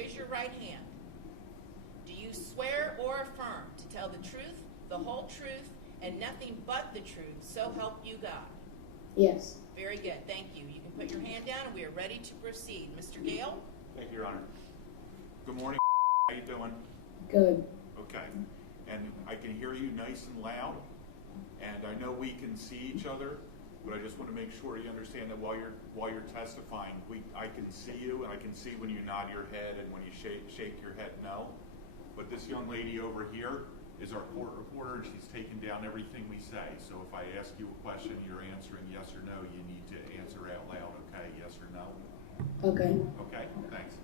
Raise your right hand. Do you swear or affirm to tell the truth, the whole truth, and nothing but the truth, so help you God? Yes. Very good. Thank you. You can put your hand down, and we are ready to proceed. Mr. Gale? Thank you, Your Honor. Good morning. How you doing? Good. Okay. And I can hear you nice and loud, and I know we can see each other, but I just want to make sure you understand that while you're testifying, I can see you, and I can see when you nod your head and when you shake your head no. But this young lady over here is our court reporter, and she's taking down everything we say. So if I ask you a question, you're answering yes or no, you need to answer out loud, okay? Yes or no? Okay. Okay, thanks.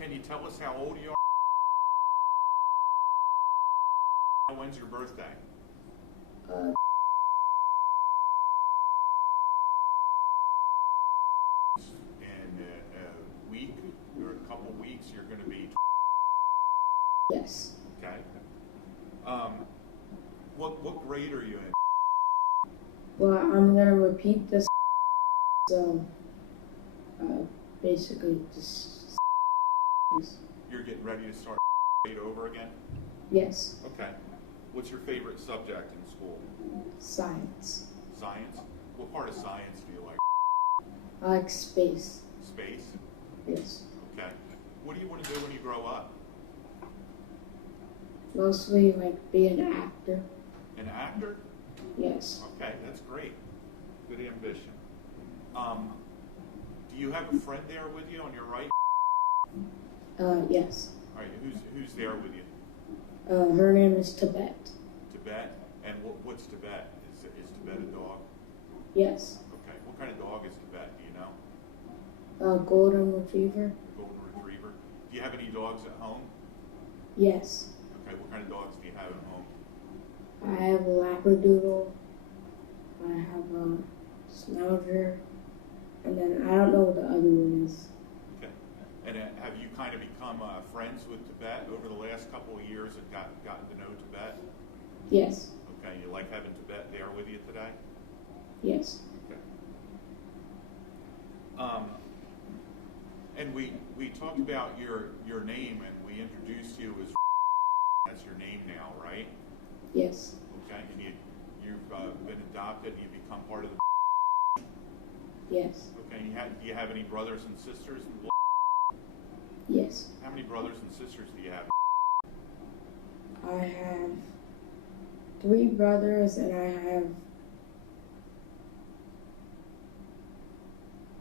Can you tell us how old you are? When's your birthday? In a week or a couple weeks, you're going to be. Yes. Okay. What grade are you in? Well, I'm gonna repeat this. So, basically, just. You're getting ready to start grade over again? Yes. Okay. What's your favorite subject in school? Science. Science? What part of science do you like? I like space. Space? Yes. Okay. What do you want to do when you grow up? Mostly like be an actor. An actor? Yes. Okay, that's great. Good ambition. Do you have a friend there with you on your right? Yes. All right, who's there with you? Her name is Tibet. Tibet? And what's Tibet? Is Tibet a dog? Yes. Okay. What kind of dog is Tibet? Do you know? Golden Retriever. Golden Retriever. Do you have any dogs at home? Yes. Okay. What kind of dogs do you have at home? I have a Labradoodle. I have a Schnauzer. And then I don't know what the other one is. Okay. And have you kind of become friends with Tibet over the last couple of years and gotten to know Tibet? Yes. Okay. You like having Tibet there with you today? Yes. Okay. And we talked about your name, and we introduced you as that's your name now, right? Yes. Okay. And you've been adopted, and you become part of the. Yes. Okay. Do you have any brothers and sisters? Yes. How many brothers and sisters do you have? I have 3 brothers and I have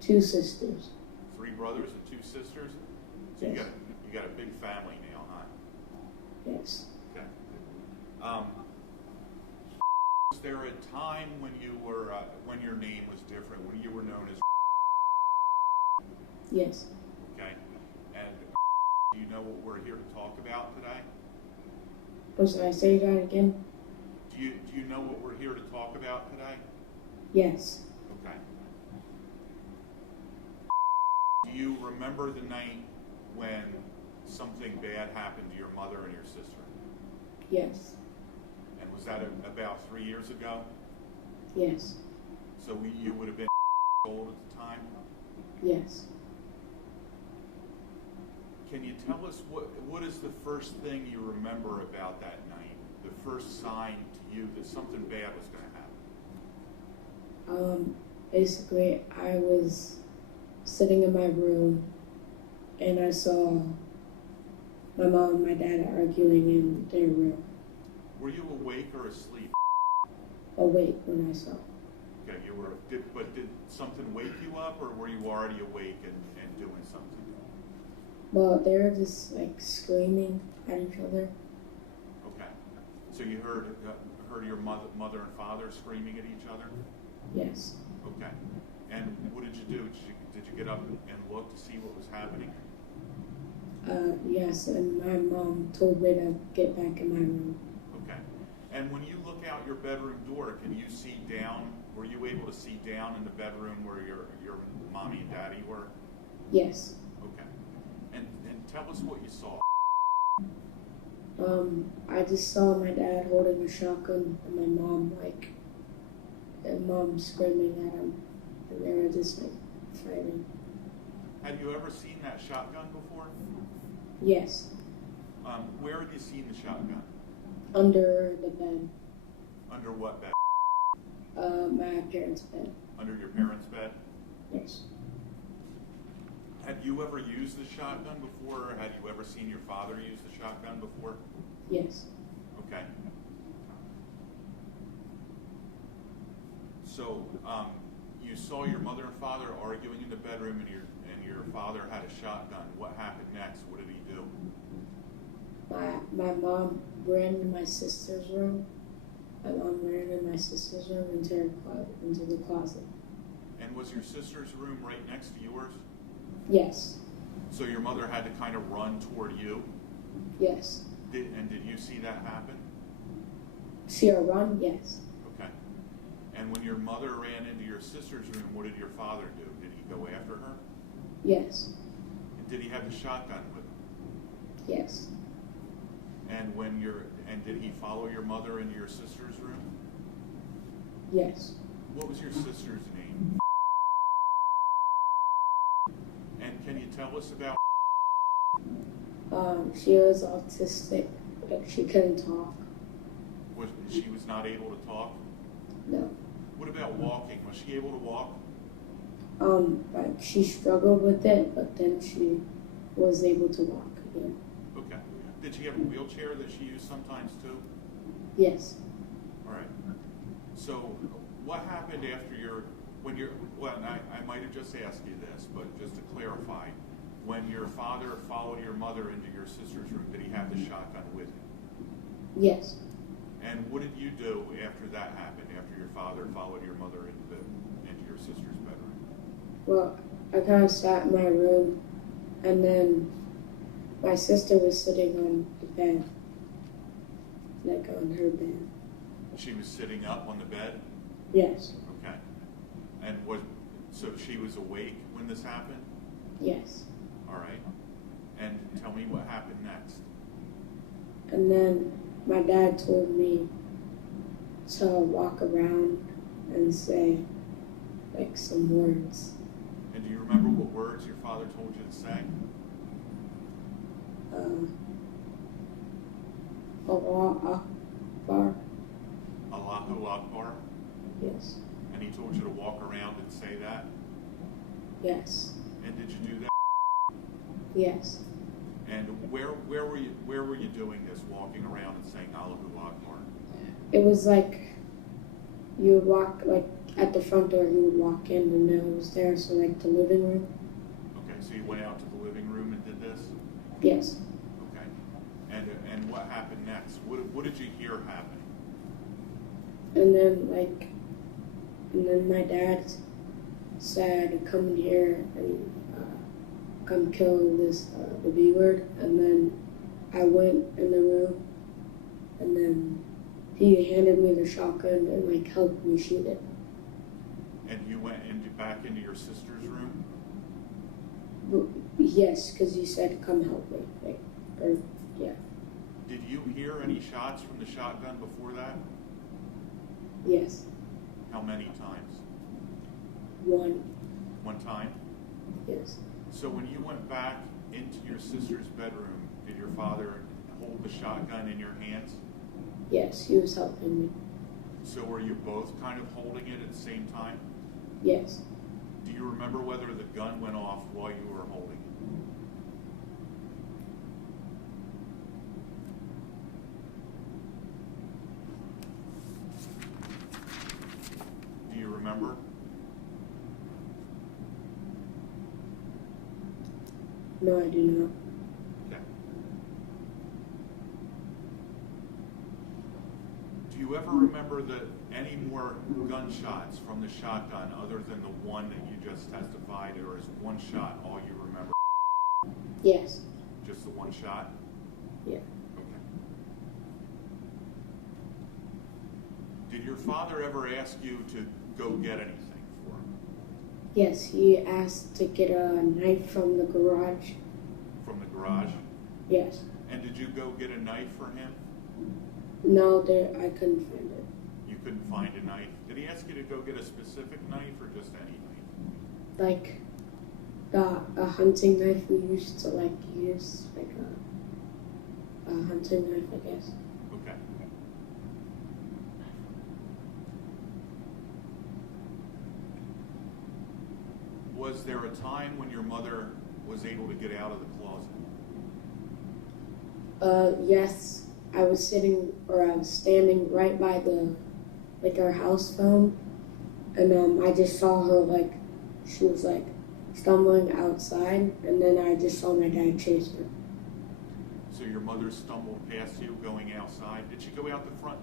2 sisters. 3 brothers and 2 sisters. So Yes. you got a big family now, huh? Yes. Okay. Was there a time when you were when your name was different, when you were known as? Yes. Okay. And do you know what we're here to talk about today? Or should I say that again? Do you know what we're here to talk about today? Yes. Okay. Do you remember the night when something bad happened to your mother and your sister? Yes. And was that about 3 years ago? Yes. So you would have been old at the time? Yes. Can you tell us what is the first thing you remember about that night? The first sign to you that something bad was going to happen? Basically, I was sitting in my room and I saw my mom and my dad arguing in their room. Were you awake or asleep? Awake when I saw. Okay, you were. Did something wake you up, or were you already awake and doing something? Well, they were just like screaming at each other. Okay, so you heard your mother and father screaming at each other? Yes. Okay, and what did you do? Did you get up and look to see what was happening? Yes, and my mom told me to get back in my room. Okay, and when you look out your bedroom door, can you see down? Were you able to see down in the bedroom where your mommy and daddy were? Yes. Okay, and tell us what you saw. I just saw my dad holding a shotgun and my mom screaming at him, and they were just like fighting. Had you ever seen that shotgun before? Yes. Where had you seen the shotgun? Under the bed. Under what bed? My parents' bed. Under your parents' bed? Yes. Had you ever used the shotgun before, or had you ever seen your father use the shotgun before? Yes. Okay. So, you saw your mother and father arguing in the bedroom, and your father had a shotgun. What happened next? What did he do? My mom ran into my sister's room. My mom ran in my sister's room into the closet. And was your sister's room right next to yours? Yes. So your mother had to kind of run toward you? Yes. Did you see that happen? See her run? Yes. Okay. And when your mother ran into your sister's room, what did your father do? Did he go after her? Yes. And did he have the shotgun with him? Yes. And did he follow your mother into your sister's room? Yes. What was your sister's name? And can you tell us about? She was autistic, but she couldn't talk. She was not able to talk? No. What about walking? Was she able to walk? Like she struggled with it, but then she was able to walk again. Okay. Did she have a wheelchair that she used sometimes too? Yes. All right. So what happened after I might have just asked you this, but just to clarify, when your father followed your mother into your sister's room, did he have the shotgun with him? Yes. And what did you do after that happened, after your father followed your mother into your sister's bedroom? Well, I kind of sat in my room, and then my sister was sitting on the bed, like on her bed. She was sitting up on the bed? Yes. Okay. And so she was awake when this happened? Yes. All right. And tell me what happened next. And then my dad told me to walk around and say, like, some words. And do you remember what words your father told you to say? Allah Akbar. Allahu Akbar? Yes. And he told you to walk around and say that? Yes. And did you do that? Yes. And where were you doing this, walking around and saying Allahu Akbar? It was like you would walk, like at the front door, you would walk in and it was there, so like the living room. Okay, so you went out to the living room and did this? Yes. Okay. And what happened next? What did you hear happen? And then my dad said, "Come in here and come kill this the B word." And then I went in the room, and then he handed me the shotgun and like helped me shoot it. And you went back into your sister's room? Yes, because he said, "Come help me." Yeah. Did you hear any shots from the shotgun before that? Yes. How many times? One. One time? Yes. So when you went back into your sister's bedroom, did your father hold the shotgun in your hands? Yes, he was helping me. So were you both kind of holding it at the same time? Yes. Do you remember whether the gun went off while you were holding it? Do you remember? No, I do not. Okay. Do you ever remember any more gunshots from the shotgun other than the one that you just testified, or is one shot all you remember? Yes. Just the one shot? Yeah. Okay. Did your father ever ask you to go get anything for him? Yes, he asked to get a knife from the garage. From the garage? Yes. And did you go get a knife for him? No, I couldn't find it. You couldn't find a knife. Did he ask you to go get a specific knife or just any knife? Like a hunting knife we used to like use, like a hunting knife, I guess. Okay. Was there a time when your mother was able to get out of the closet? Yes, I was standing right by our house phone, and I just saw her, like, she was, like, stumbling outside, and then I just saw my dad chase her. So your mother stumbled past you going outside. Did she go out the front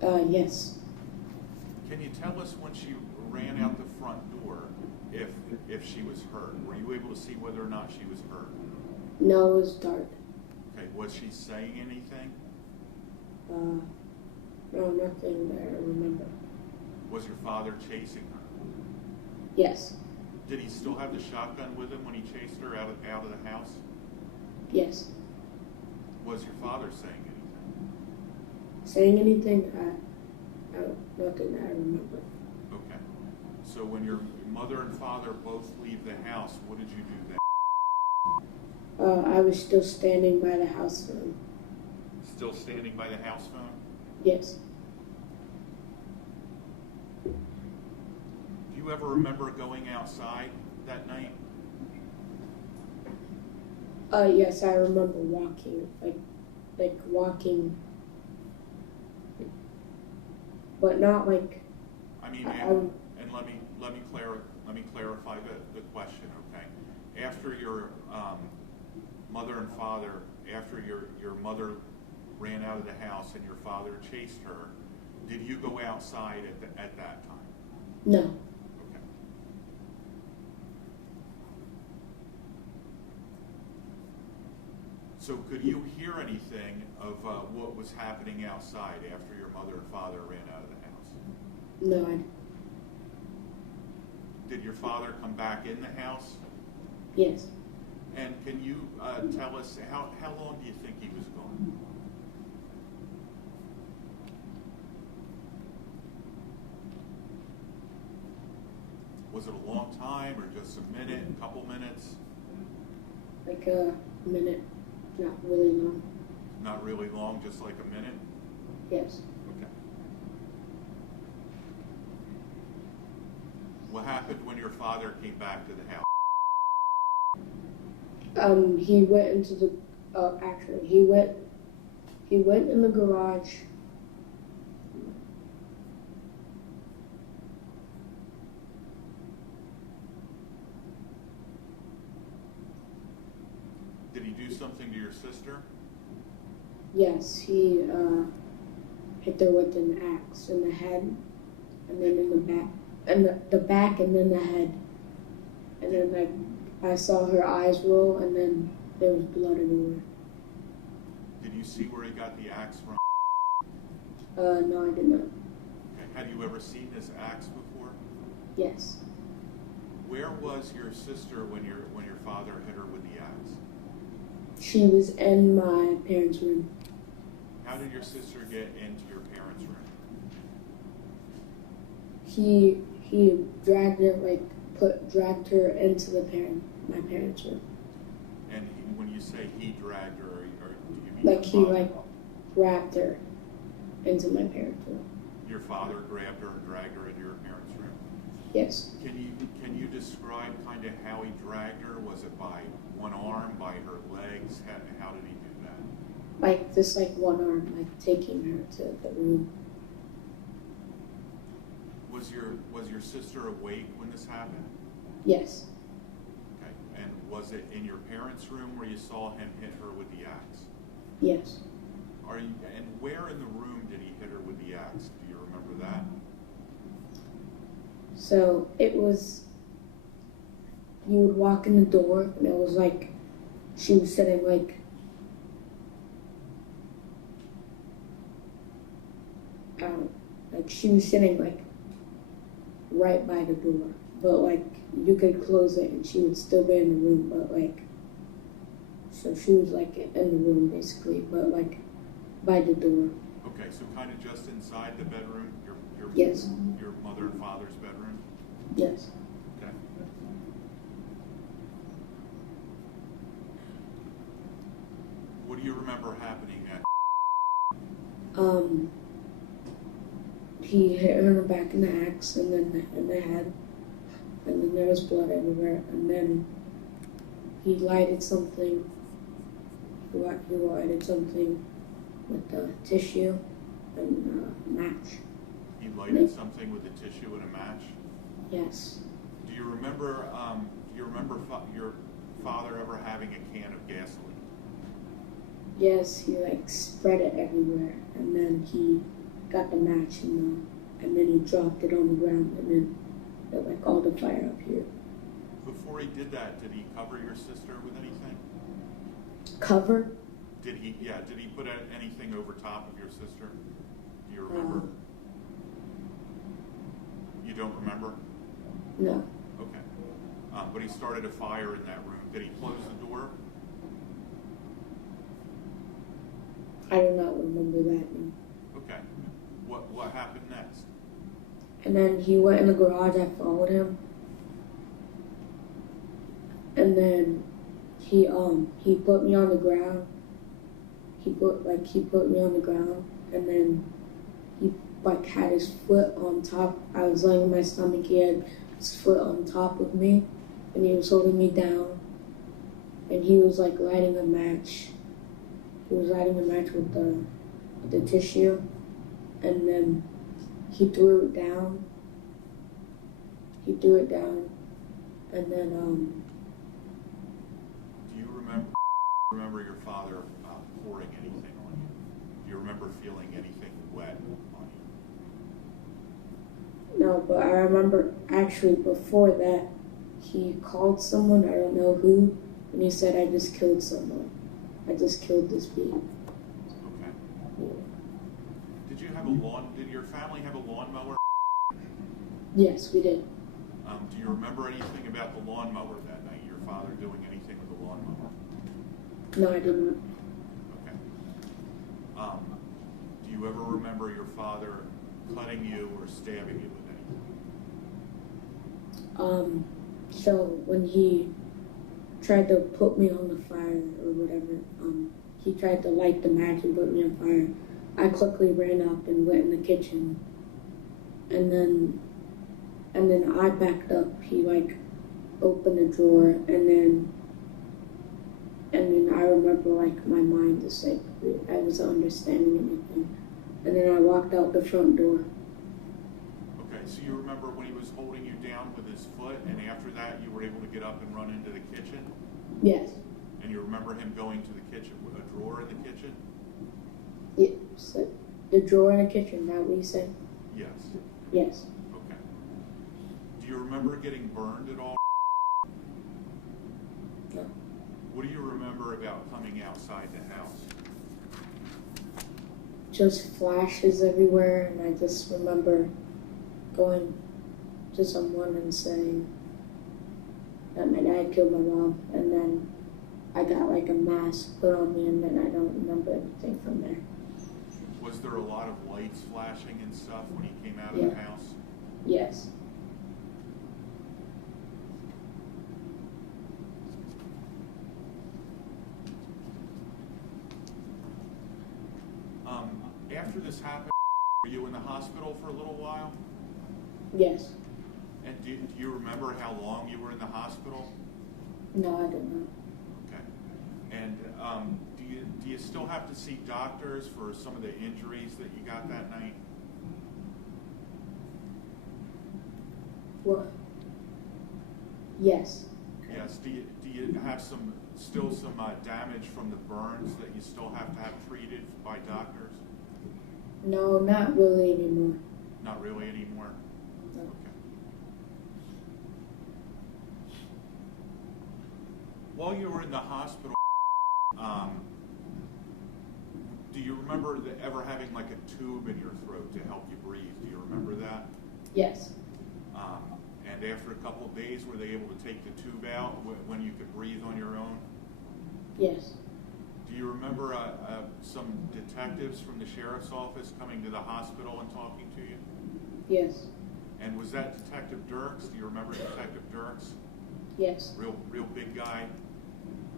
door? Yes. Can you tell us when she ran out the front door if she was hurt? Were you able to see whether or not she was hurt? No, it was dark. Okay, was she saying anything? No, nothing that I remember. Was your father chasing her? Yes. Did he still have the shotgun with him when he chased her out of the house? Yes. Was your father saying anything? Saying anything? Nothing that I remember. Okay. So when your mother and father both leave the house, what did you do then? I was still standing by the house phone. Still standing by the house phone? Yes. Do you ever remember going outside that night? Yes, I remember walking, like walking, but not like. I mean, and let me clarify the question, okay? After your mother and father, after your mother ran out of the house and your father chased her, did you go outside at that time? No. Okay. So could you hear anything of what was happening outside after your mother and father ran out of the house? No. Did your father come back in the house? Yes. And can you tell us how long do you think he was gone? Was it a long time or just a minute, a couple minutes? Like a minute, not really long. Not really long, just like a minute? Yes. Okay. What happened when your father came back to the house? He went into the. Actually, he went in the garage. Did he do something to your sister? Yes, he hit her with an axe in the head, and then in the back, and the back, and then the head, and then like I saw her eyes roll, and then there was blood everywhere. Did you see where he got the axe from? No, I did not. Okay. Had you ever seen this axe before? Yes. Where was your sister when your father hit her with the axe? She was in my parents' room. How did your sister get into your parents' room? He dragged her, dragged her into my parents' room. And when you say he dragged her, or do you mean Like your he father? grabbed her into my parents' room. Your father grabbed her and dragged her into your parents' room? Yes. Can you describe kind of how he dragged her? Was it by one arm, by her legs? How did he do that? Like just like one arm, like taking her to the room. Was your sister awake when this happened? Yes. Okay. And was it in your parents' room where you saw him hit her with the axe? Yes. And where in the room did he hit her with the axe? Do you remember that? So it was, you would walk in the door, and it was like she was sitting like she was sitting like right by the door, but like you could close it and she would still be in the room, but like, so she was like in the room basically, but like by the door. Okay, so kind of just inside the bedroom, your Yes. Your mother and father's bedroom? Yes. Okay. What do you remember happening at? He hit her in the back in the axe and then in the head, and then there was blood everywhere, and then he lighted something. He lighted something with the tissue and a match. He lighted something with a tissue and a match? Yes. Do you remember your father ever having a can of gasoline? Yes, he like spread it everywhere, and then he got the match and then he dropped it on the ground, and then it like all the fire up here. Before he did that, did he cover your sister with anything? Cover? Did he put anything over top of your sister? Do you remember? You don't remember? No. Okay. But he started a fire in that room. Did he close the door? I do not remember that. No. Okay. What happened next? And then he went in the garage. I followed him, and then he put me on the ground. He put me on the ground, and then he like had his foot on top. I was laying on my stomach. He had his foot on top of me, and he was holding me down. And he was like lighting a match. He was lighting a match with the tissue, and then he threw it down. And then Do you remember your father pouring anything on you? Do you remember feeling anything wet on you? No, but I remember actually before that, he called someone, I don't know who, and he said, I just killed someone. I just killed this bee. Okay. Yeah. Did your family have a lawnmower? Yes, we did. Do you remember anything about the lawnmower that night? Your father doing anything with the lawnmower? No, I didn't. Okay. Do you ever remember your father cutting you or stabbing you with anything? So when he tried to put me on the fire or whatever, he tried to light the match and put me on fire. I quickly ran up and went in the kitchen, and then I backed up. He like opened the drawer, and then I remember like my mind just like I was understanding everything, and then I walked out the front door. Okay, so you remember when he was holding you down with his foot, and after that you were able to get up and run into the kitchen? Yes. And you remember him going to the kitchen, with a drawer in the kitchen? Yes. The drawer in the kitchen, that what you said? Yes. Yes. Okay. Do you remember getting burned at all? No. What do you remember about coming outside the house? Just flashes everywhere, and I just remember going to someone and saying that my dad killed my mom, and then I got like a mask put on me, and then I don't remember anything from there. Was there a lot of lights flashing and stuff when he came out of Yeah. the house? Yes. After this happened, were you in the hospital for a little while? Yes. And do you remember how long you were in the hospital? No, I don't know. Okay. And do you still have to see doctors for some of the injuries that you got that night? What? Yes. Yes. Do you have still some damage from the burns that you still have to have treated by doctors? No, not really anymore. Not really anymore? No. Okay. While you were in the hospital, do you remember ever having like a tube in your throat to help you breathe? Do you remember that? Yes. And after a couple of days, were they able to take the tube out when you could breathe on your own? Yes. Do you remember some detectives from the sheriff's office coming to the hospital and talking to you? Yes. And was that Detective Dirks? Do you remember Detective Dirks? Yes. Real big guy?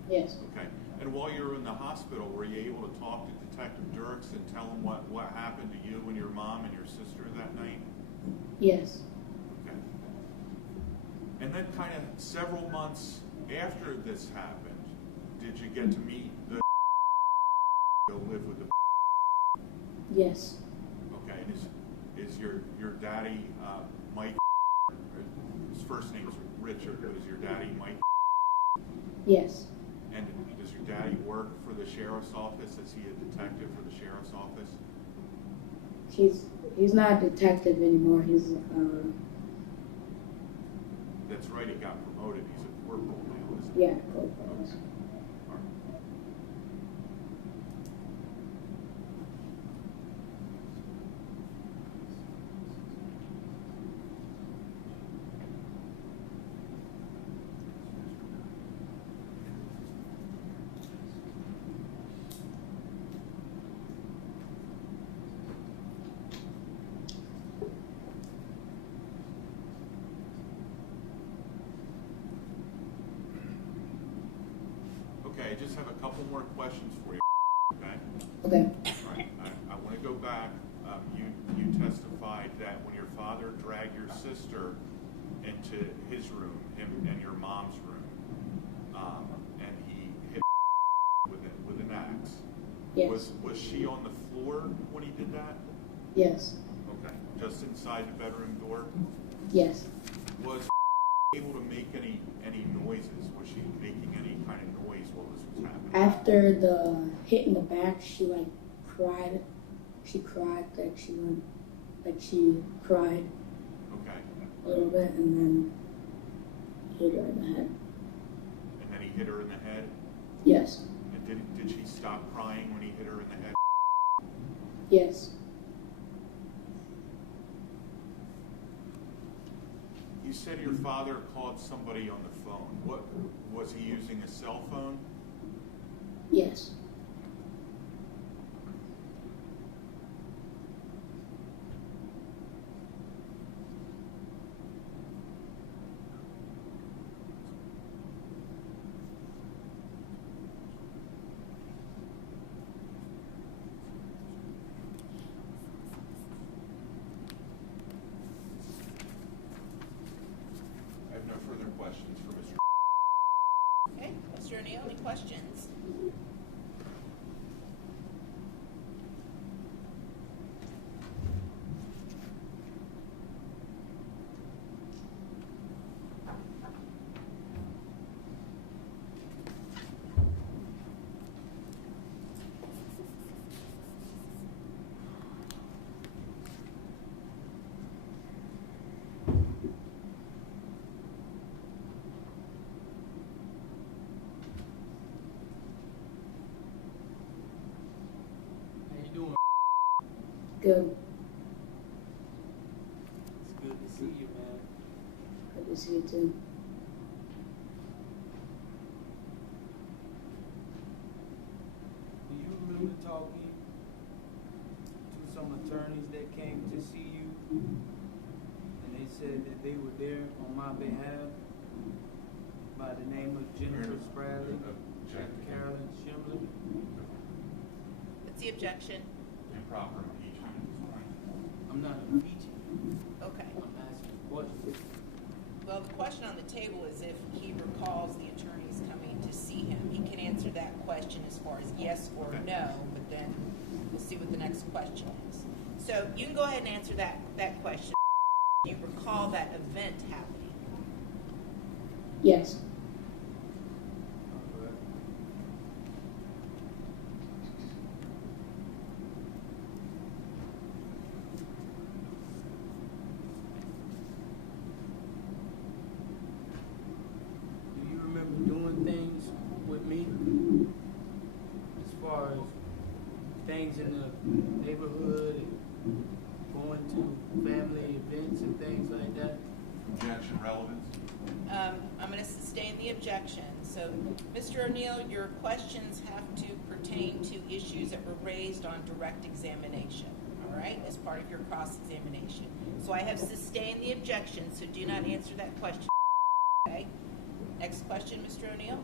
Yes. Okay. And while you were in the hospital, were you able to talk to Detective Dirks and tell him what happened to you and your mom and your sister that night? Yes. Okay. And then kind of several months after this happened, did you get to meet the go live with the Yes. Okay, and is your daddy Mike? His first name is Richard, but is your daddy Mike? Yes. And does your daddy work for the sheriff's office? Is he a detective for the sheriff's office? He's not a detective anymore. He's That's right, he got promoted. He's a corporal now, isn't he? yeah, corporal. Okay. All right. Okay, I just have a couple more questions for you. Okay. Okay. All right. I want to go back. You testified that when your father dragged your sister into his room, him and your mom's room, and he hit with an axe. Yes. Was she on the floor when he did that? Yes. Okay. Just inside the bedroom door? Yes. Was able to make any noises? Was she making any kind of noise while this was happening? After the hit in the back, she cried. She cried, she cried Okay. a little bit, and then hit her in the head. And then he hit her in the head? Yes. And did she stop crying when he hit her in the head? Yes. You said your father called somebody on the phone. What was he using, a cell phone? Yes. I have no further questions for Mr. Okay, Mr. O'Neal, any questions? Good. It's good to see you, man. Good to see you too. Do you remember talking to some attorneys that came to see you, and they said that they were there on my behalf by the name of Jennifer Spradley and Carolyn Schindler? What's the objection? Improper impeachment at this point. I'm not impeaching. Okay. I'm asking a question. Well, the question on the table is if he recalls the attorneys coming to see him. He can answer that question as far as yes or no, but then we'll see what the next question is. So you can go ahead and answer that question. Do you recall that event happening? Yes. Do you remember doing things with me as far as things in the neighborhood and going to family events and things like that? Objection relevance? I'm going to sustain the objection. So, Mr. O'Neal, your questions have to pertain to issues that were raised on direct examination, all right, as part of your cross-examination. So I have sustained the objection, so do not answer that question, okay? Next question, Mr. O'Neal.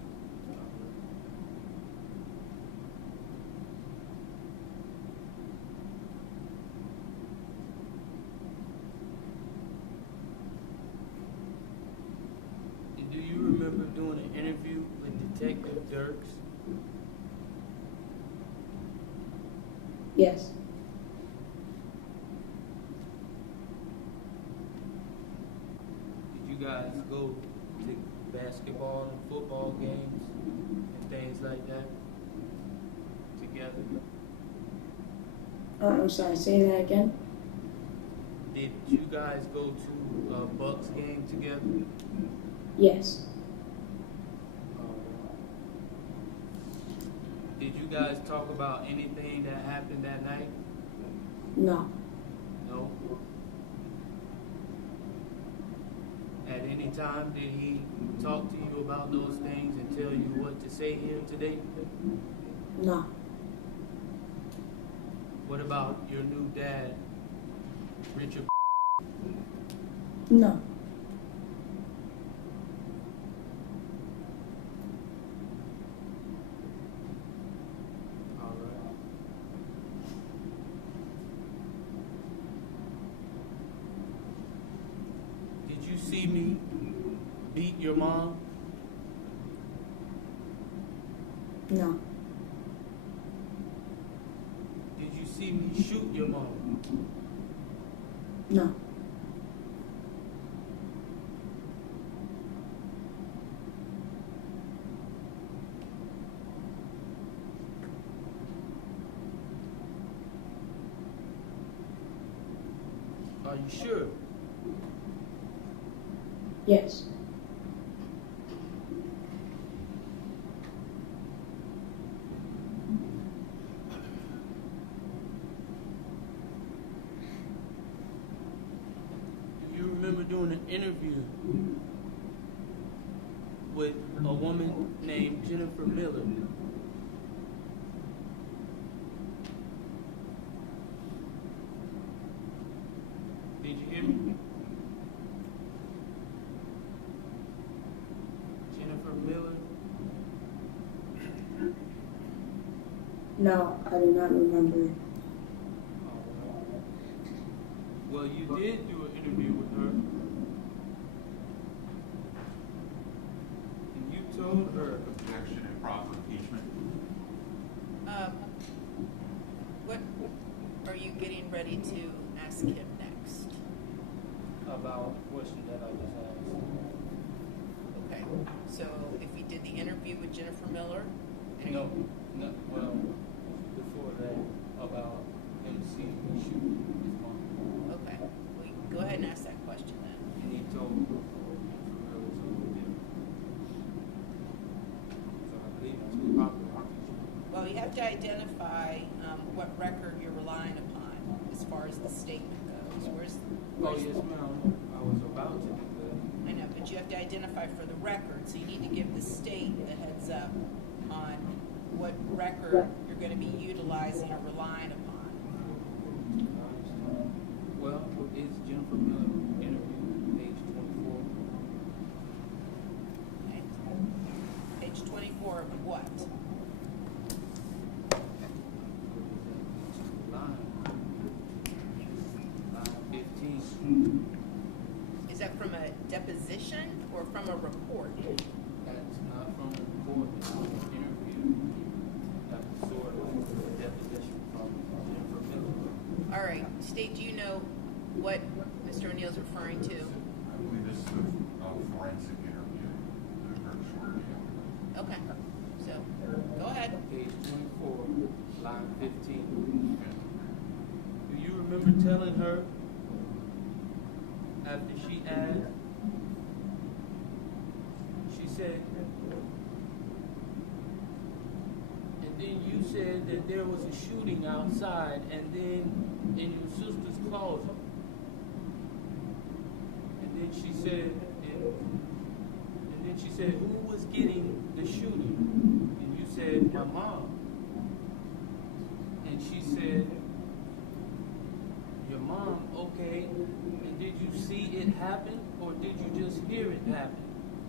Detective Dirks? Yes. Did you guys go to basketball and football games and things like that together? I'm sorry, say that again? Did you guys go to a Bucks game together? Yes. Did you guys talk about anything that happened that night? No. No. At any time, did he talk to you about those things and tell you what to say here today? No. What about your new dad, Richard? No. All right. Did you see me beat your mom? No. Did you see me shoot your mom? No. Are you sure? Yes. Do you remember doing an interview with a woman named Jennifer Miller? Did you hear me? Jennifer Miller? No, I do not remember. Well, you did do an interview with her. And you told her. Objection and proper impeachment. What are you getting ready to ask him next? About the question that I just asked. Okay, so if you did the interview with Jennifer Miller? No, well, before that, about him seeing me shoot his mom. Okay, well, you can go ahead and ask that question then. And he told me it was a little different. So I believe it's proper. Well, you have to identify what record you're relying upon as far as the statement goes. Oh, yes, ma'am. I was about to do that. I know, but you have to identify for the record, so you need to give the state the heads up on what record you're going to be utilizing or relying upon. Well, it's Jennifer Miller interview, page 24. Okay. Page 24 of what? Line 15. Is that from a deposition or from a report? That's not from the report, it's from an interview. That was sort of a deposition from Jennifer Miller. All right, state, do you know what Mr. O'Neal's referring to? I believe this is a forensic interview. A very short deal. Okay, so go ahead. Page 24, line 15. Do you remember telling her after she asked? She said, and then you said that there was a shooting outside, and then in your sister's closet. And then she said, who was getting the shooting? And you said, my mom. And she said, your mom, okay. And did you see it happen, or did you just hear it happen,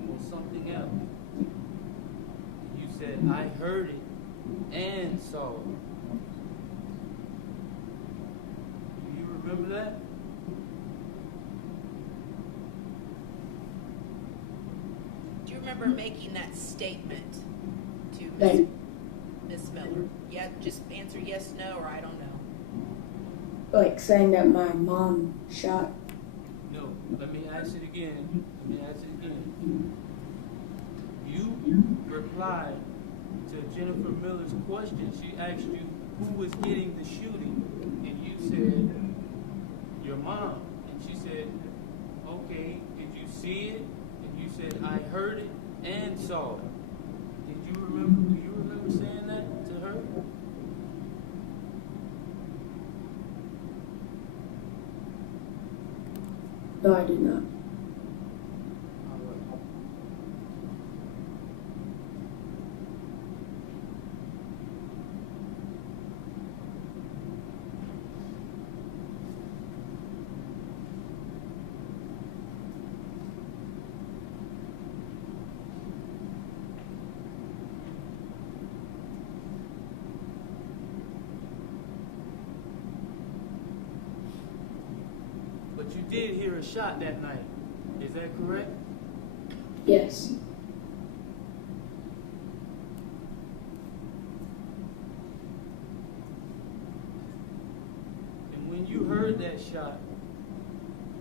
or something else? And you said, I heard it and saw it. Do you remember that? Do you remember making that statement That Miss Miller? Yeah, just answer yes, no, or I don't know. like saying that my mom shot. No, let me ask it again. You replied to Jennifer Miller's question. She asked you who was getting the shooting, and you said your mom. And she said, okay, did you see it? And you said, I heard it and saw it. Do you remember saying that to her? No, I did not. All right. But you did hear a shot that night. Is that correct? Yes. And when you heard that shot,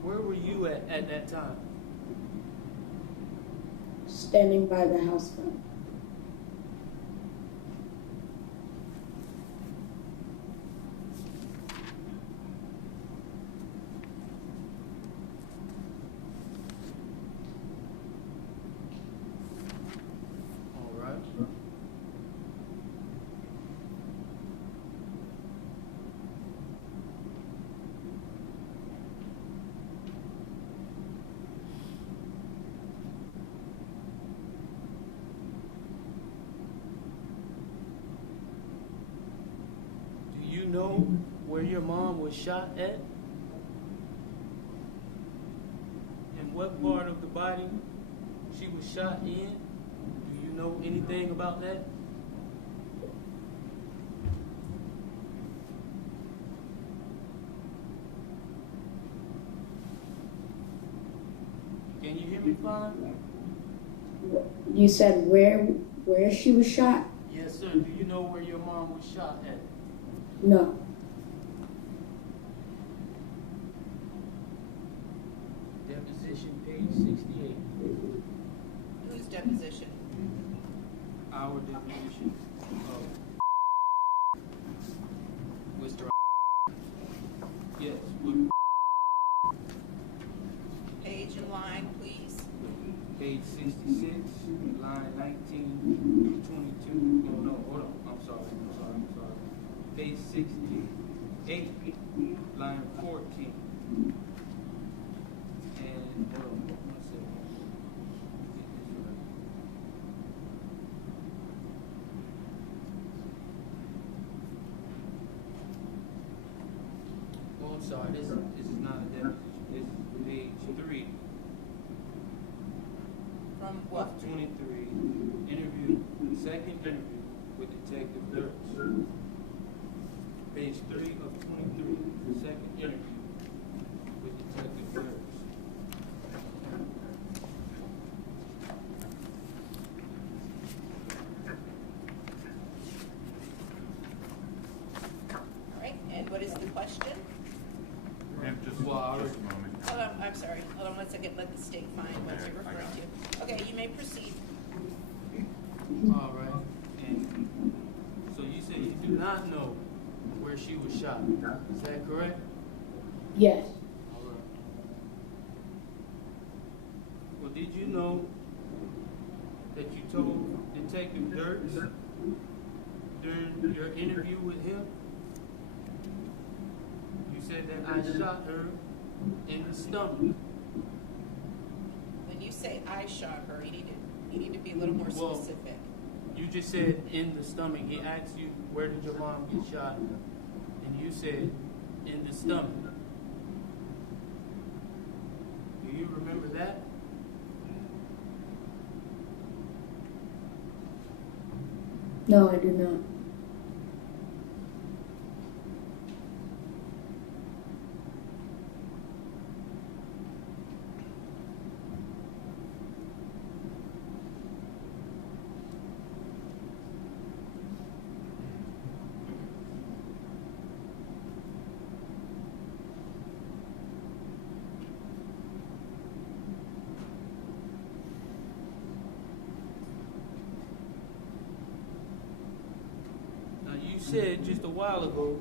where were you at that time? Standing by the house phone. All right. Do you know where your mom was shot at? And what part of the body she was shot in? Do you know anything about that? Can you hear me fine? You said where she was shot? Yes, sir. Do you know where your mom was shot at? No. Deposition, page 68. Whose deposition? Our deposition of Mr. Yes, with Page and line, please. page 66, line 19 to 22. Oh, no, hold on. I'm sorry. Page 68, line 14. And, hold on, 1 second. Get this right. Oh, I'm sorry. This is not a deposition. This is page 3 From what? of 23. Interview, second interview with Detective Dirks. Page 3 of 23. Second interview with Detective Dirks. All right, and what is the question? Ma'am, just Well, I just a moment. Hold on, I'm sorry. Hold on 1 second. Let the state find what Okay, you're I referring got to. Okay, you may proceed. All right. And so you say you do not know where she was shot. Is that correct? Yes. All right. Well, did you know that you told Detective Dirks during your interview with him? You said that I shot her in the stomach. When you say I shot her, you need to be a little more Well, specific. You just said in the stomach. He asked you, where did your mom get shot? And you said, in the stomach. Do you remember that? No, I do not. said just a while ago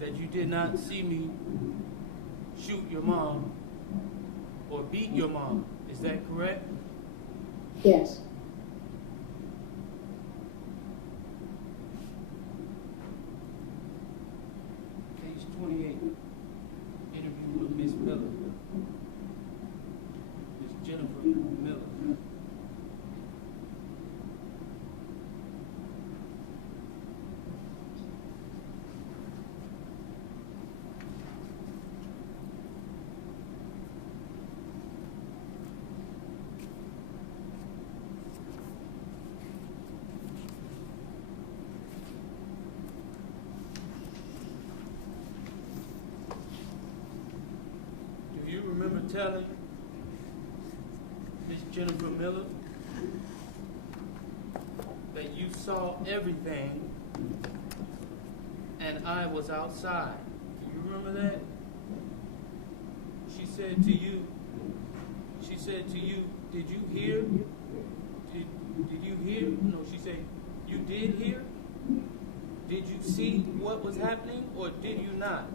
that you did not see me shoot your mom or beat your mom. Is that correct? Yes. Page 28. Interview with Miss Miller. Miss Jennifer Miller. Do you remember telling Miss Jennifer Miller that you saw everything and I was outside? Do you remember that? She said to you, did you hear? Did you hear? No, she said, you did hear? Did you see what was happening or did you not?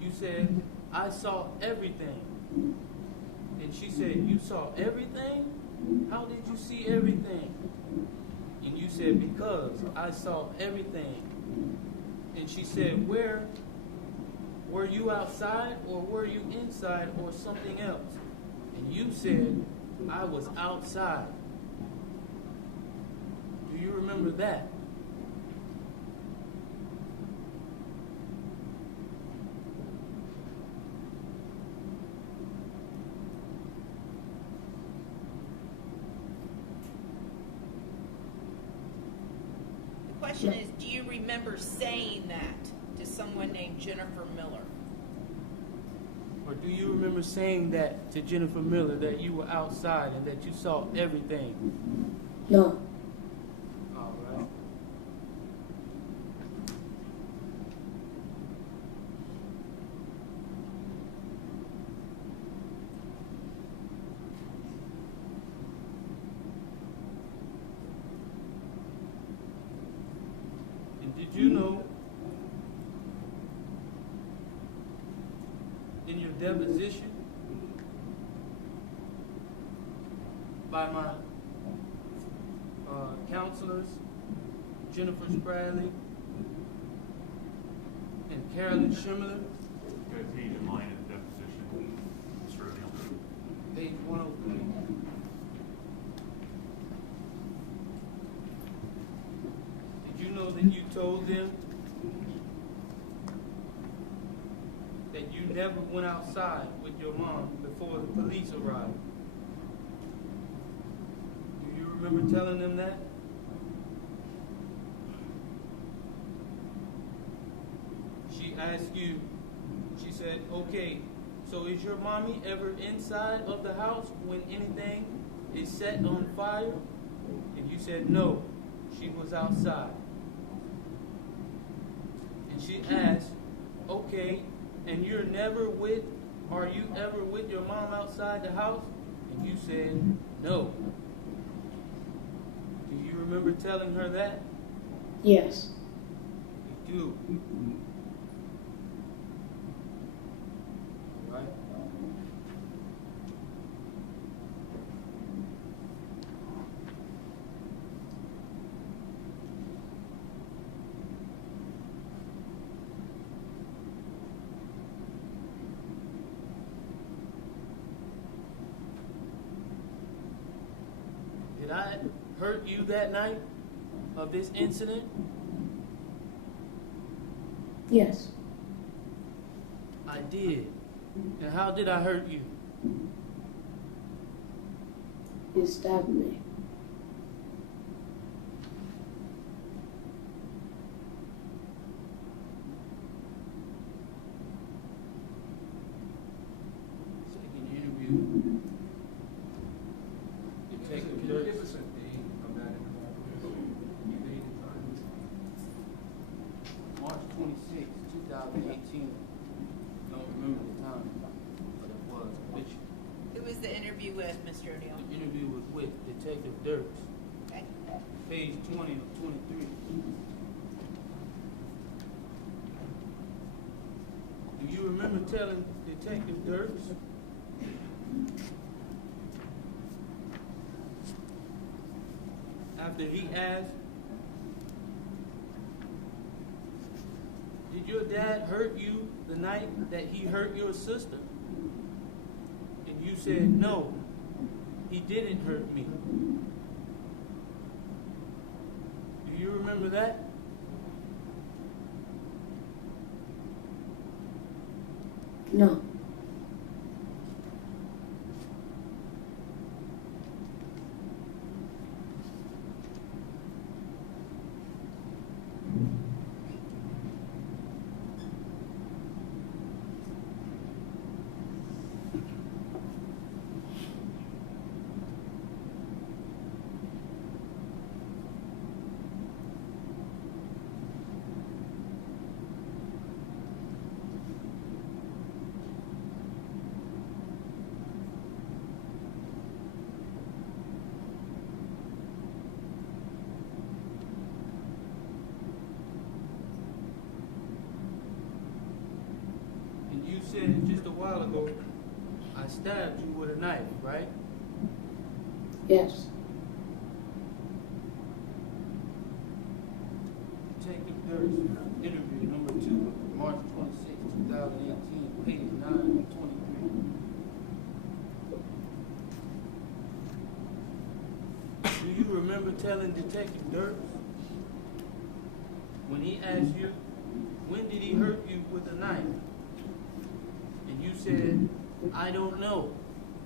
You said, I saw everything. And she said, you saw everything? How did you see everything? And you said, because I saw everything. And she said, where? Were you outside or were you inside or something else? And you said, I was outside. Do you remember that? The question is, do you remember saying that to someone named Jennifer Miller? Or do you remember saying that to Jennifer Miller, that you were outside and that you saw everything? No. All right. And did you know in your deposition by my counselors, Jennifer Spradley and Carolyn Schimmerler, Got a page in line in the deposition, Mr. O'Neal. page 103. Did you know that you told them that you never went outside with your mom before the police arrived? Do you remember telling them that? She asked you, she said, okay, so is your mommy ever inside of the house when anything is set on fire? And you said, no, she was outside. And she asked, okay, and are you ever with your mom outside the house? And you said, no. Do you remember telling her that? Yes. You do. All right. Did I hurt you that night of this incident? Yes. I did. And how did I hurt you? You stabbed me. Second interview. Can you give us a date of that interview? Date and time? March 26, 2018. Don't remember the time, but it was. Which Who was the interview interview with, Mr. O'Neal? The interview was with Detective Dirks, Okay. page 20 of 23. Do you remember telling Detective Dirks after he asked, did your dad hurt you the night that he hurt your sister? And you said, no, he didn't hurt me. Do you remember that? No. And you said just a while ago, I stabbed you with a knife, right? Yes. Detective Dirks, interview number 2, March 26, 2018, page 9 of 23. Do you remember telling Detective Dirks when he asked you, when did he hurt you with a knife? And you said, I don't know.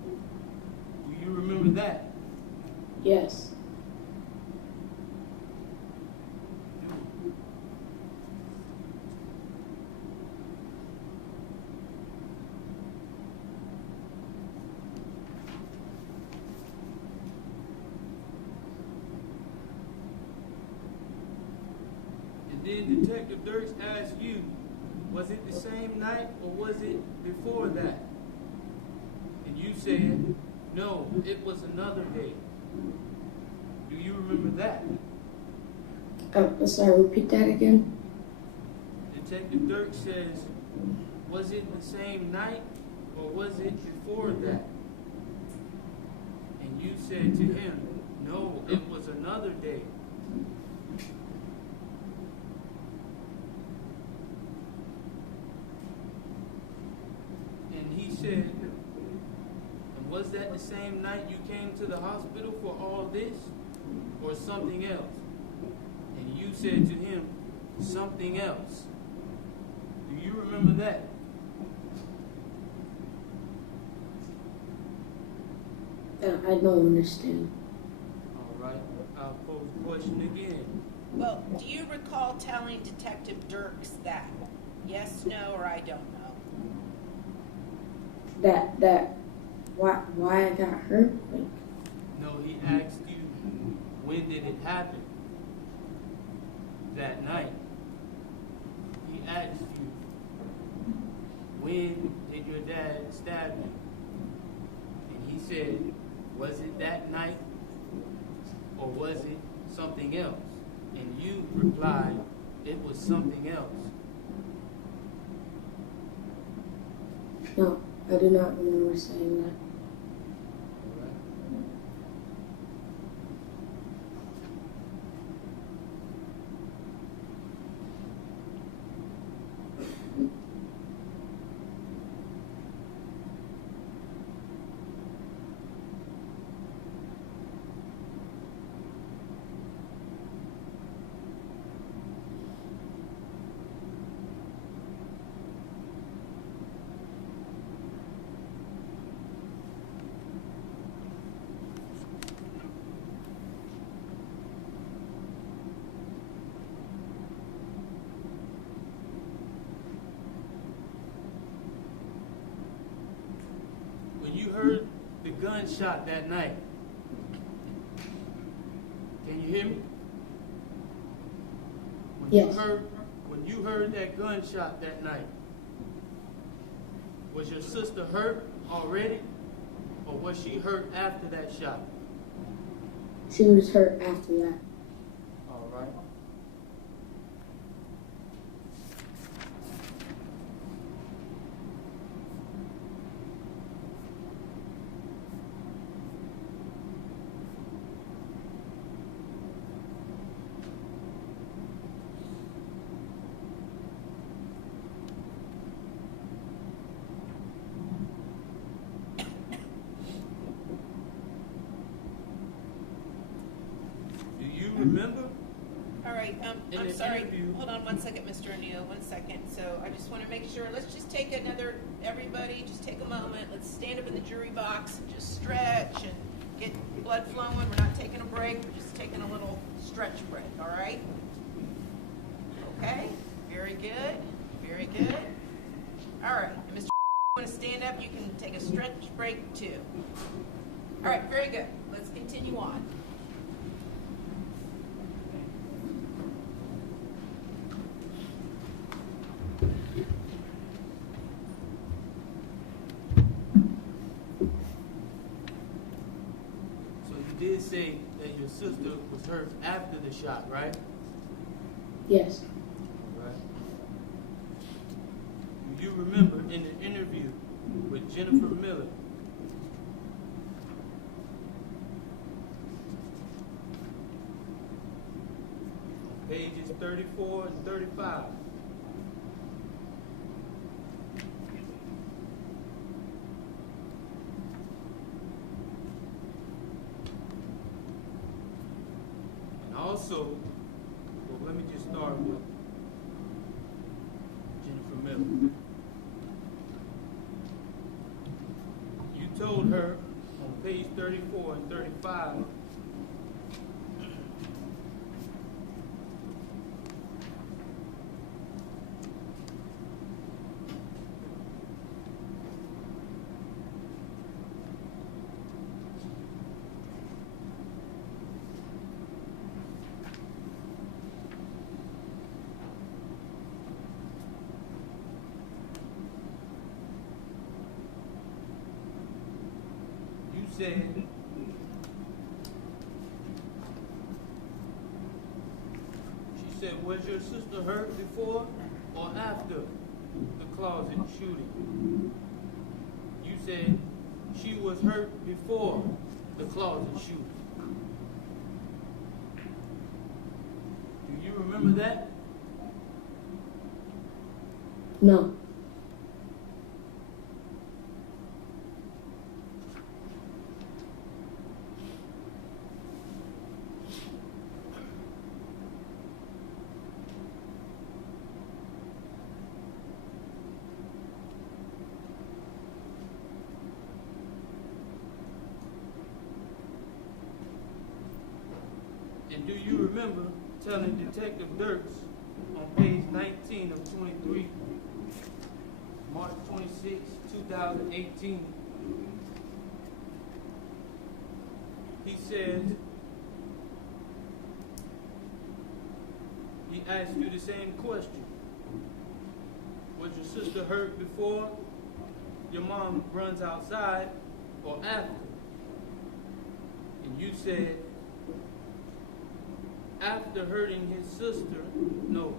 Do you remember that? Yes. And then Detective Dirks asked you, was it the same night or was it before that? And you said, no, it was another day. Do you remember that? Sorry, repeat that again? Detective Dirks says, was it the same night or was it before that? And you said to him, no, it was another day. And he said, and was that the same night you came to the hospital for all this or something else? And you said to him, something else. Do you remember that? I don't understand. All right, I'll pose the question again. Well, do you recall telling Detective Dirks that? Yes, no, or I don't know? Why I got hurt? Like, No, he asked you, when did it happen? That night. He asked you, when did your dad stab you? And he said, was it that night or was it something else? And you replied, it was something else. no, I do not remember saying that. When you heard the gunshot that night, can you hear me? Yes. When you heard that gunshot that night, was your sister hurt already? Or was she hurt after that shot? She was hurt after that. All right. Do you remember? All right, In I'm the sorry, interview- hold on one second, Mr. O'Neal, 1 second. So I just want to make sure, let's just take another, everybody, just take a moment. Let's stand up in the jury box and just stretch and get blood flowing. We're not taking a break, we're just taking a little stretch break, all right? Okay, very good, very good. All right, and Mr. Want to stand up, you can take a stretch break too. All right, very good. Let's continue on. So you did say that your sister was hurt after the shot, right? Yes. Right. Do you remember in the interview with Jennifer Miller? Pages 34 and 35. And also, well, let me just start with Jennifer Miller. You told her on page 34 and 35 you said she said, was your sister hurt before or after the closet shooting? You said she was hurt before the closet shooting. Do you remember that? No. And do you remember telling Detective Dirks on page 19 of 23, March 26, 2018, he said, he asked you the same question. Was your sister hurt before your mom runs outside or after? And you said, after hurting his sister, no,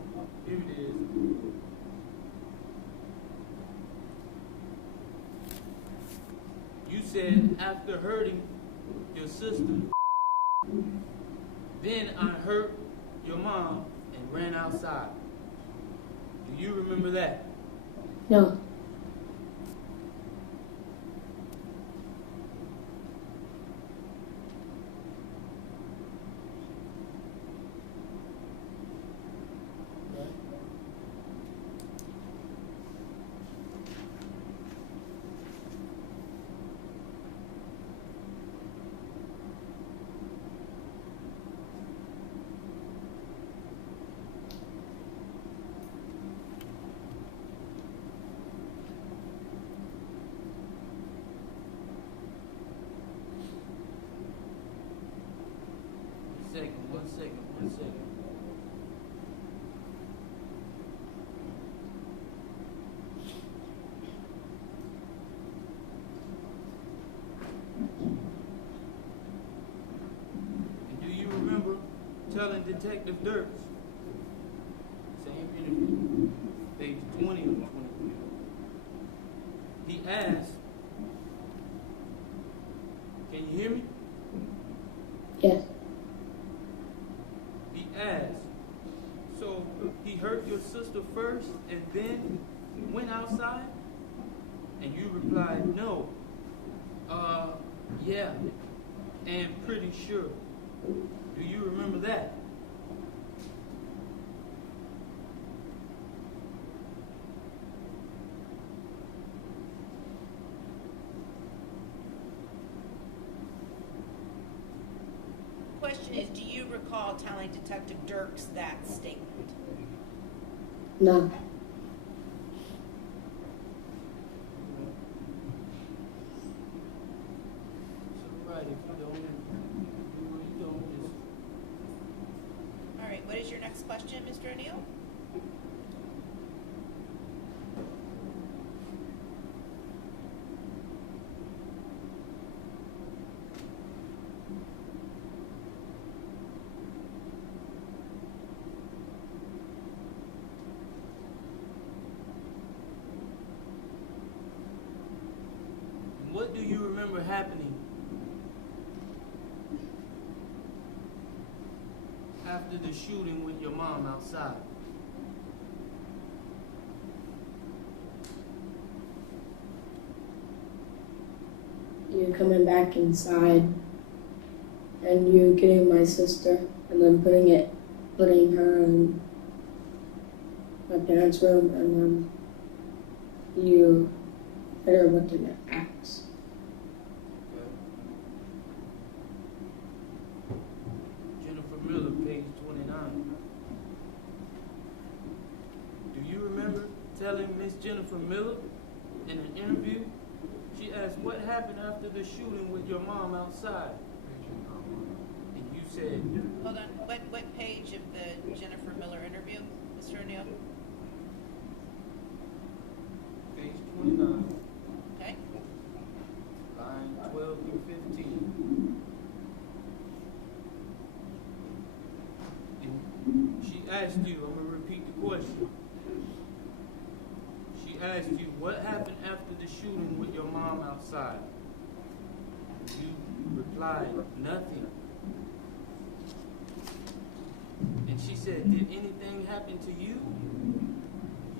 here it is. You said, after hurting your sister, then I hurt your mom and ran outside. Do you remember that? No. One second. Detective Dirks. Same interview. Page 20 of 23. He asked, can you hear me? Yes. He asked, so he hurt your sister first and then went outside? And you replied, no. Yeah, and pretty sure. Do you remember that? Question is, do you recall telling Detective Dirks that statement? No. Right, if you don't, you don't just... All right, what is your next question, Mr. O'Neal? What do you remember happening after the shooting with your mom outside? You coming back inside and you getting my sister and then putting her in my parents' room and then you hit her with an axe. Jennifer Miller, page 29. Do you remember telling Miss Jennifer Miller in an interview? She asked, what happened after the shooting with your mom outside? And you said... Hold on, what page of the Jennifer Miller interview, Mr. O'Neal? Page 29, Okay. line 12 through 15. And she asked you, I'm going to repeat the question. She asked you, what happened after the shooting with your mom outside? You replied, nothing. And she said, did anything happen to you?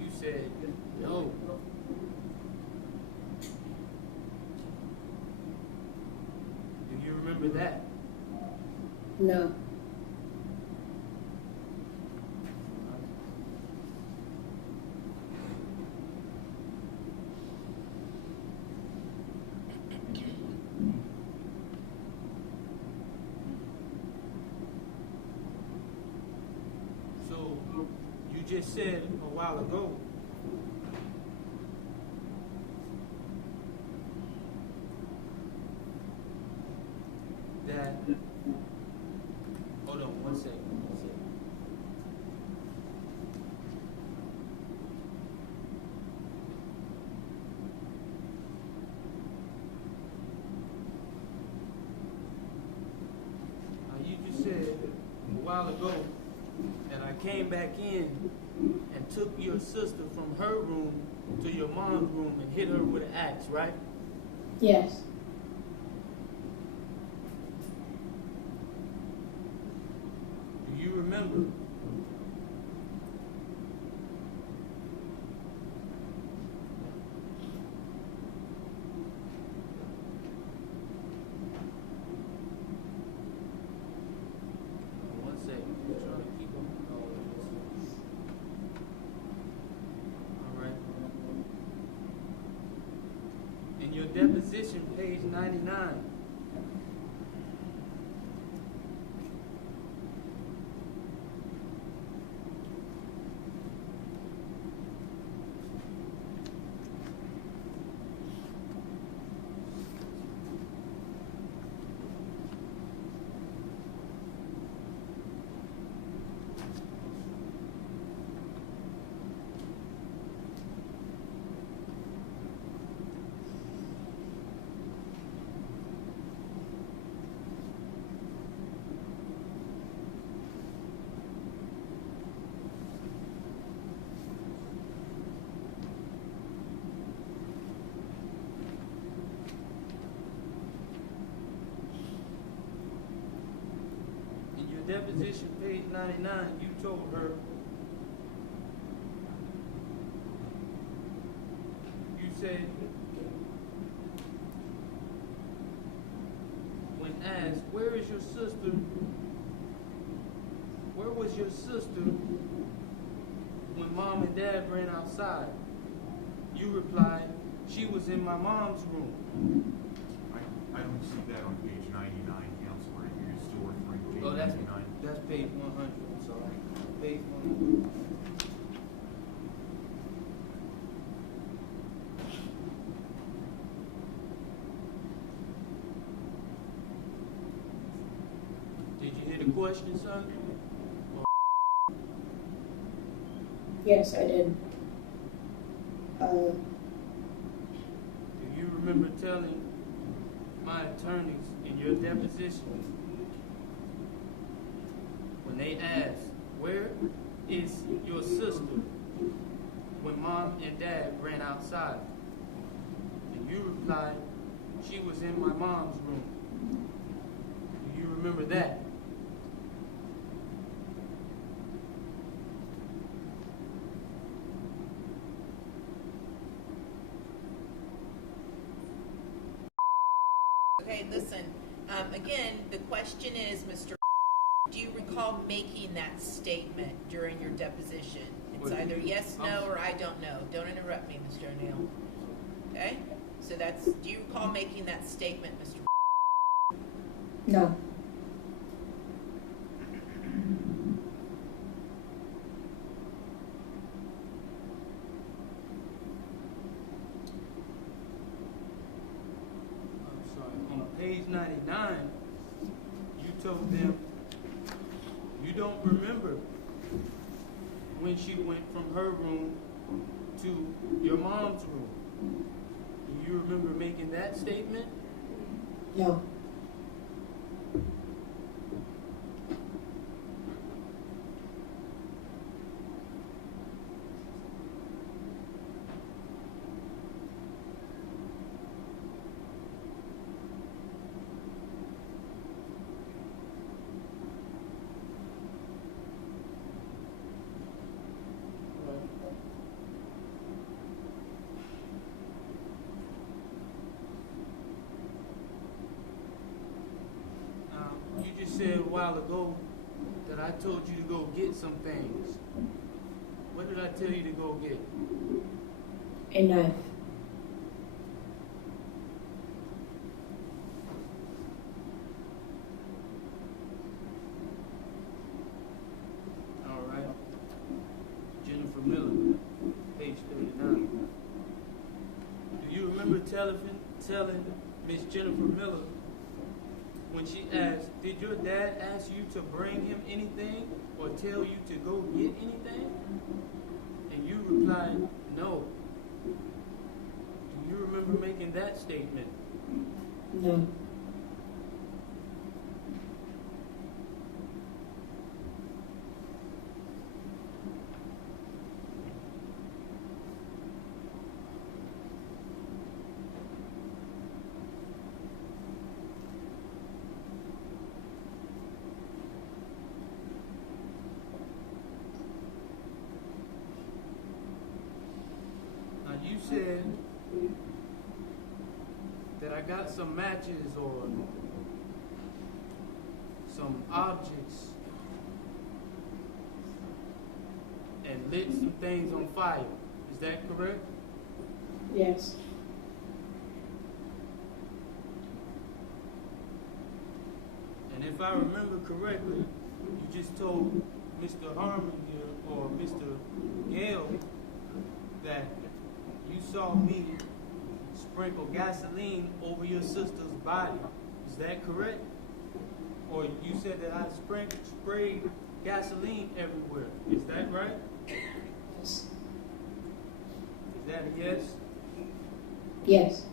You said, no. Do you remember that? No. So, you just said a while ago that, hold on one second. You just said a while ago that I came back in and took your sister from her room to your mom's room and hit her with an axe, right? Yes. Do you remember? One second, I'm trying to keep up with all of this. All right. In your deposition, page 99. deposition, page 99, you told her, you said, when asked, where is your sister? Where was your sister when mom and dad ran outside? You replied, she was in my mom's room. I don't see that on page 99, Counselor. You're still referring to page Oh, that's 99. page 100. I'm sorry. Page 100. Did you hear the question, son? Yes, I did. Do you remember telling my attorneys in your deposition when they asked, where is your sister when mom and dad ran outside? And you replied, she was in my mom's room. Do you remember that? Okay, listen, again, the question is, Mr. Do you recall making that statement during your deposition? It's either yes, no, or I don't know. Don't interrupt me, Mr. O'Neal. Okay? So that's, do you recall making that statement, Mr. No. I'm sorry. On page 99, you told them you don't remember when she went from her room to your mom's room. Do you remember making that statement? No. You just said a while ago that I told you to go get some things. What did I tell you to go get? A knife. All right. Jennifer Miller, page 39. Do you remember telling Miss Jennifer Miller when she asked, did your dad ask you to bring him anything or tell you to go get anything? And you replied, no. Do you remember making that statement? No. You said that I got some matches or some objects and lit some things on fire. Is that correct? Yes. And if I remember correctly, you just told Mr. Harmon here or Mr. Gale that you saw me sprinkle gasoline over your sister's body. Is that correct? Or you said that I sprayed gasoline everywhere. Is that right? Yes. Is that a yes? Yes.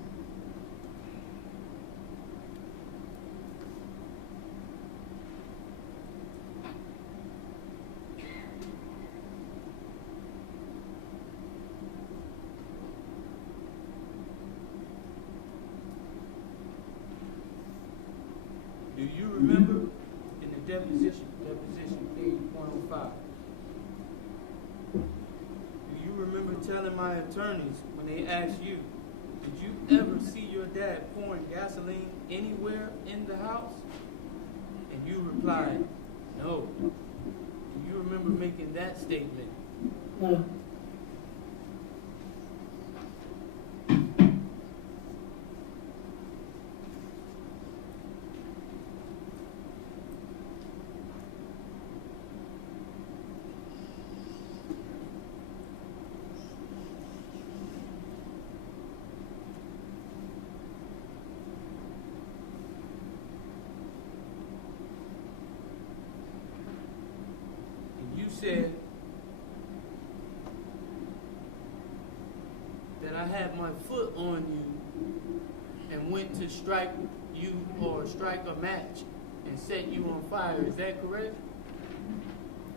Do you remember in the deposition, page 105. Do you remember telling my attorneys when they asked you, did you ever see your dad pouring gasoline anywhere in the house? And you replied, no. Do you remember making that statement? No. You said that I had my foot on you and went to strike you or strike a match and set you on fire. Is that correct?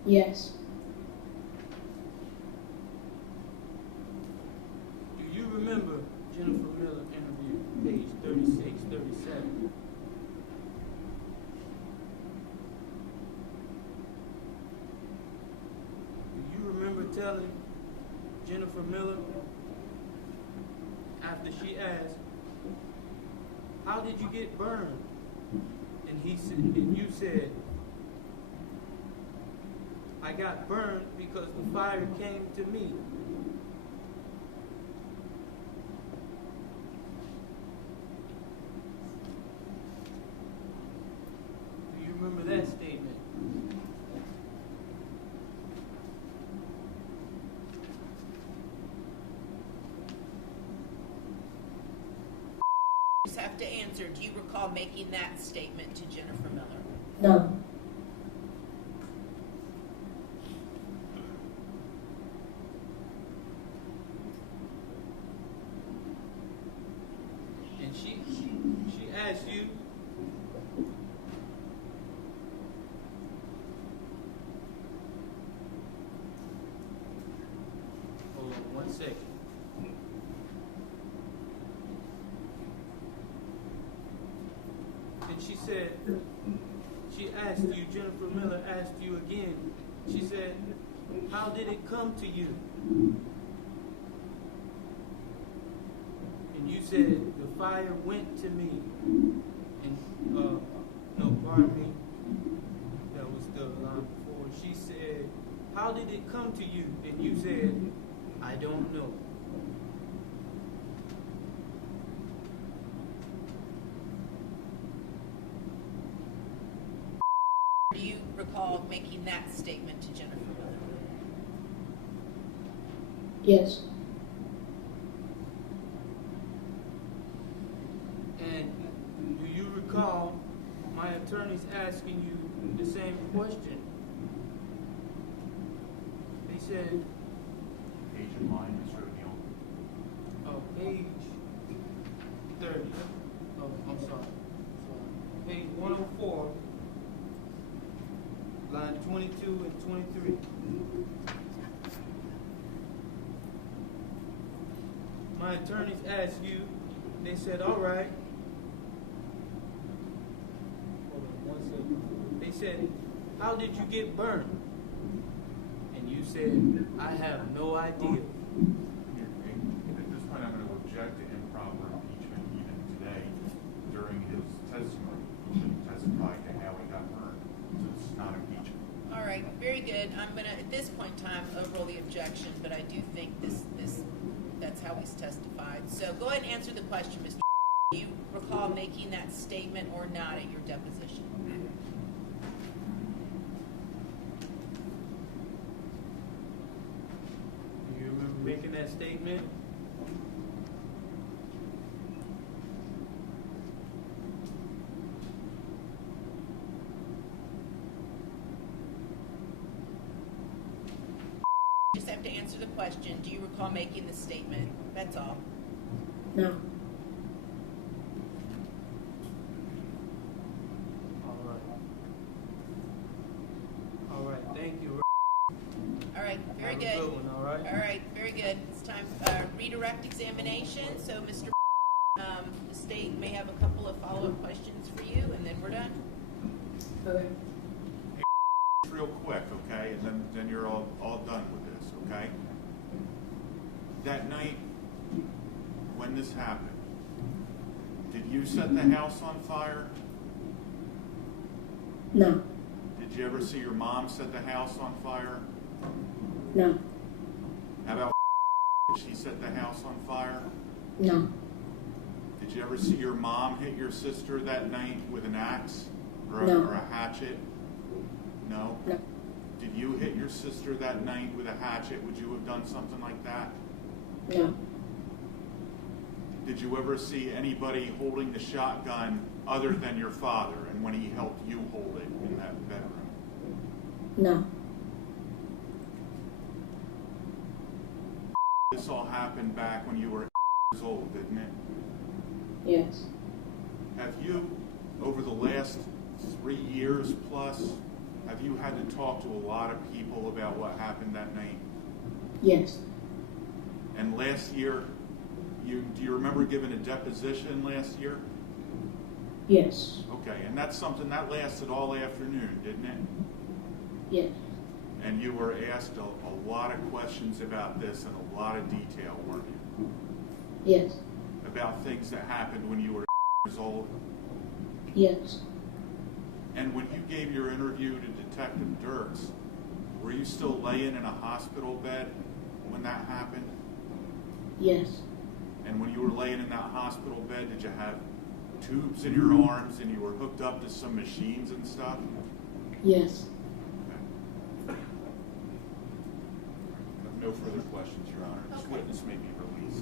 Yes. Do you remember Jennifer Miller interview, page 36, 37? Telling Jennifer Miller after she asked, how did you get burned? And you said, I got burned because the fire came to me. Do you remember that statement? Have to answer. Do you recall making that statement to Jennifer Miller? No. And she asked you, hold on 1 second. She said, she asked you, Jennifer Miller asked you again, she said, how did it come to you? And you said, the fire went to me. And, no, pardon me, that was the line before. She said, how did it come to you? And you said, I don't know. Do you recall making that statement to Jennifer Miller? Yes. And do you recall my attorneys asking you the same question? They said, Page in line, Mr. O'Neal. page 30. Oh, I'm sorry. Page 104, line 22 and 23. My attorneys asked you, they said, all right. Hold on 1 second. They said, how did you get burned? And you said, I have no idea. At this point, I'm going to object to improper impeachment even today during his testimony. He shouldn't testify to how he got burned, so it's not impeachment. All right, very good. I'm going to, at this point in time, overrule the objection, but I do think that's how he's testified. So go ahead and answer the question, Mr. Do you recall making that statement or not at your deposition? Do you remember making that statement? Just have to answer the question. Do you recall making the statement? That's all. No. All right, thank you. All right, very Have a good. good one, all right? All right, very good. It's time redirect examination. So, Mr. The state may have a couple of follow-up questions for you, and then we're done. Okay. real quick, okay? And then you're all done with this, okay? That night, when this happened, did you set the house on fire? No. Did you ever see your mom set the house on fire? No. How about she set the house on fire? No. Did you ever see your mom hit your sister that night with an axe or No. a hatchet? No? No. Did you hit your sister that night with a hatchet? Would you have done something like that? No. Did you ever see anybody holding the shotgun other than your father and when he helped you hold it in that bedroom? No. This all happened back when you were 8 years old, didn't it? Yes. Have you, over the last 3 years plus, have you had to talk to a lot of people about what happened that night? Yes. And last year, do you remember giving a deposition last year? Yes. Okay, and that's something that lasted all afternoon, didn't it? Yes. And you were asked a lot of questions about this in a lot of detail, weren't you? Yes. About things that happened when you were 8 years old. Yes. And when you gave your interview to Detective Dirks, were you still laying in a hospital bed when that happened? Yes. And when you were laying in that hospital bed, did you have tubes in your arms and you were hooked up to some machines and stuff? Yes. Okay. No further questions, Your Honor. This Okay. witness may be released.